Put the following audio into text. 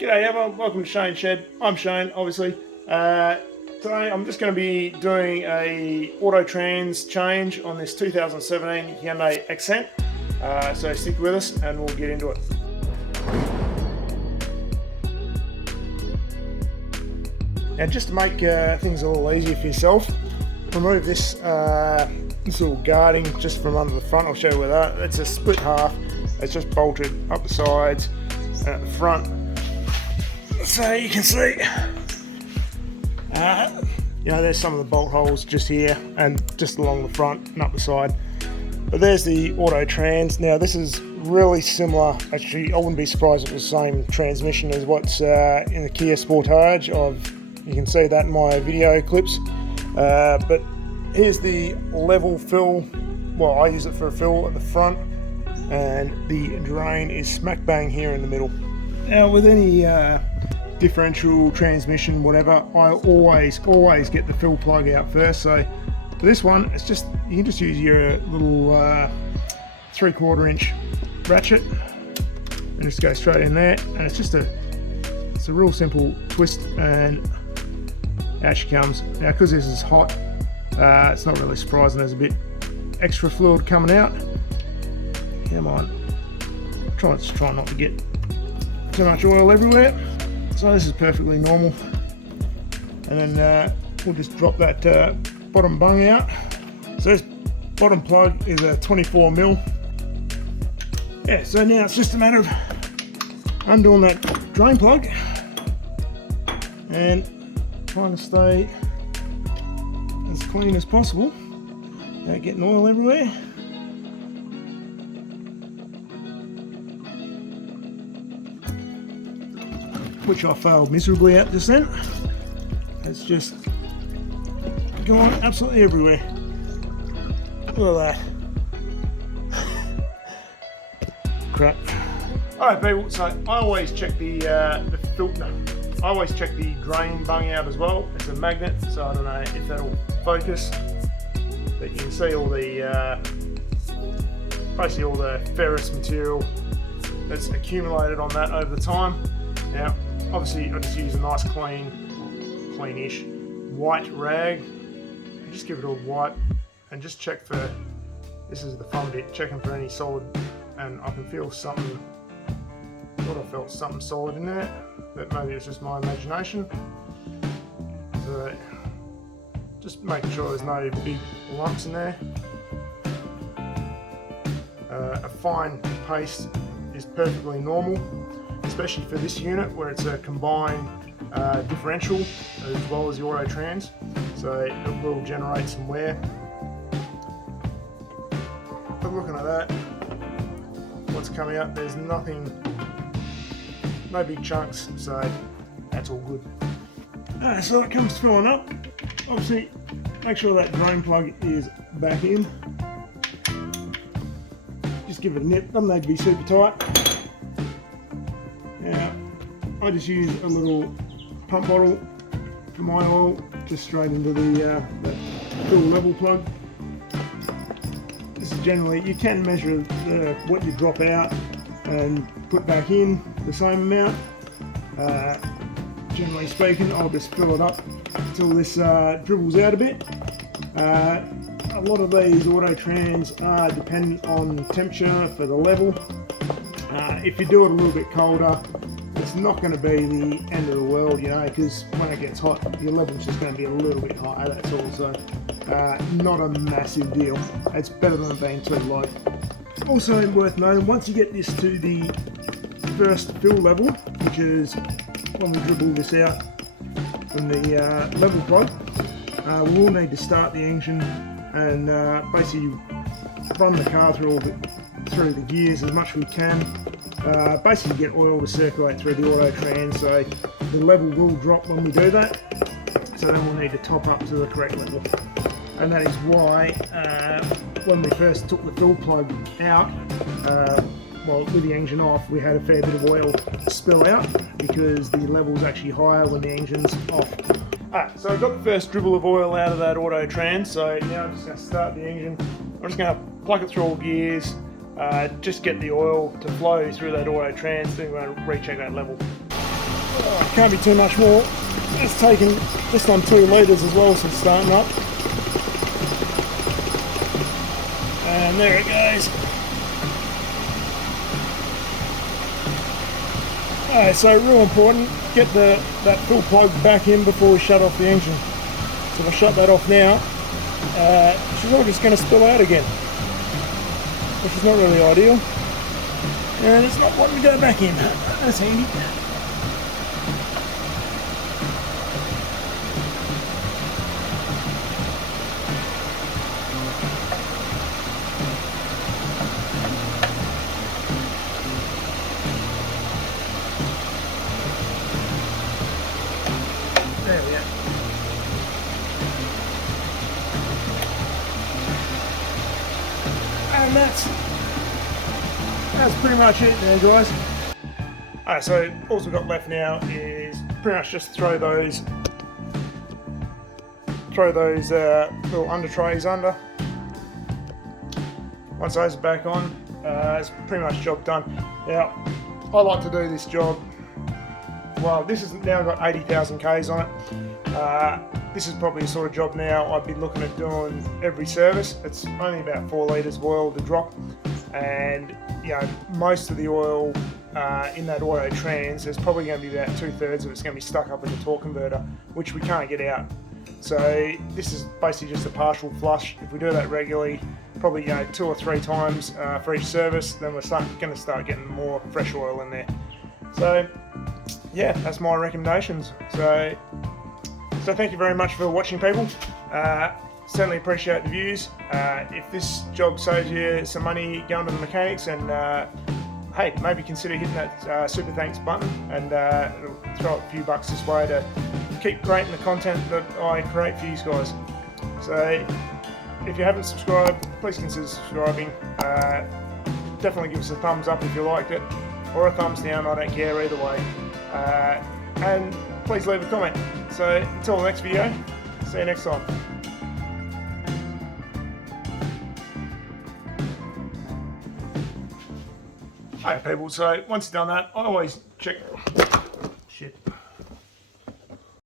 G'day everyone, welcome to Shane's Shed. I'm Shane, obviously. Today I'm just going to be doing a auto trans change on this 2017 Hyundai Accent. So stick with us and we'll get into it. Now just to make things a little easier for yourself, remove this little guarding just from under the front. I'll show you where that. It's a split half. It's just bolted up the sides and at the front. So you can see, there's some of the bolt holes just here and just along the front and up the side. But there's the auto trans. Now this is really similar. Actually, I wouldn't be surprised if it was the same transmission as what's in the Kia Sportage. You can see that in my video clips. But here's the level fill. Well, I use it for a fill at the front, and the drain is smack bang here in the middle. Now with any differential, transmission, whatever, I always get the fill plug out first. So for this one, it's just, you can just use your little 3/4 inch ratchet and just go straight in there, and it's a real simple twist and out she comes. Now because this is hot, it's not really surprising there's a bit extra fluid coming out. Come on, try not to get too much oil everywhere. So this is perfectly normal, and then we'll just drop that bottom bung out. So this bottom plug is a 24mm. Yeah, so now it's just a matter of undoing that drain plug and trying to stay as clean as possible without getting oil everywhere. Which I failed miserably at just then. It's just gone absolutely everywhere. Look at that. Crap. Alright people, so I always check the filter. I always check the drain bung out as well. It's a magnet, so I don't know if that'll focus. But you can see all the basically all the ferrous material that's accumulated on that over the time. Now obviously I just use a nice cleanish white rag and just give it a wipe and just check for, this is the fun bit, checking for any solid, and I can feel something, I thought I felt something solid in there, but maybe it's just my imagination. So just making sure there's no big lumps in there. A fine paste is perfectly normal, especially for this unit where it's a combined differential as well as the auto trans, so it will generate some wear. But looking at that, what's coming out, there's nothing, no big chunks, so that's all good. So that comes filling up. Obviously make sure that drain plug is back in. Just give it a nip, doesn't need to be super tight. Now, I just use a little pump bottle for my oil, just straight into the fill level plug. This is generally, you can measure what you drop out and put back in the same amount. Generally speaking, I'll just fill it up until this dribbles out a bit. A lot of these auto trans are dependent on temperature for the level. If you do it a little bit colder, it's not going to be the end of the world, because when it gets hot, your level's just going to be a little bit higher, that's all. So not a massive deal. It's better than it being too low. Also worth noting, once you get this to the first fill level, which is when we dribble this out from the level plug, we will need to start the engine and basically run the car through the gears as much as we can. Basically get oil to circulate through the auto trans, so the level will drop when we do that, so then we'll need to top up to the correct level. And that is why when we first took the fill plug out, with the engine off, we had a fair bit of oil spill out because the level's actually higher when the engine's off. Alright, so I've got the first dribble of oil out of that auto trans, so now I'm just going to start the engine. I'm just going to plug it through all gears, just get the oil to flow through that auto trans, then we're going to recheck that level. Oh, can't be too much more. It's taken just on 2 litres as well since starting up. And there it goes. Alright, so real important, get that fill plug back in before we shut off the engine. So if I shut that off now, she's all just going to spill out again, which is not really ideal. And it's not wanting to go back in. That's handy. There we go. And that's pretty much it there, guys. Alright, so all we've got left now is pretty much just throw those little under trays under. Once those are back on, it's pretty much job done. Now, I like to do this job. Well, this has now got 80,000 Ks on it. This is probably the sort of job now I'd be looking at doing every service. It's only about 4 litres of oil to drop, and you know, most of the oil in that auto trans, there's probably going to be about 2/3 of it's going to be stuck up in the torque converter, which we can't get out. So this is basically just a partial flush. If we do that regularly, probably 2 or 3 times for each service, then we're going to start getting more fresh oil in there. So yeah, that's my recommendations. So thank you very much for watching, people. Certainly appreciate the views. If this job saves you some money going to the mechanics, and hey, maybe consider hitting that super thanks button, and it'll throw a few bucks this way to keep creating the content that I create for you guys. So if you haven't subscribed, please consider subscribing. Definitely give us a thumbs up if you liked it, or a thumbs down, I don't care either way. And please leave a comment. So until the next video, see you next time. Hey people, so once you've done that, I always check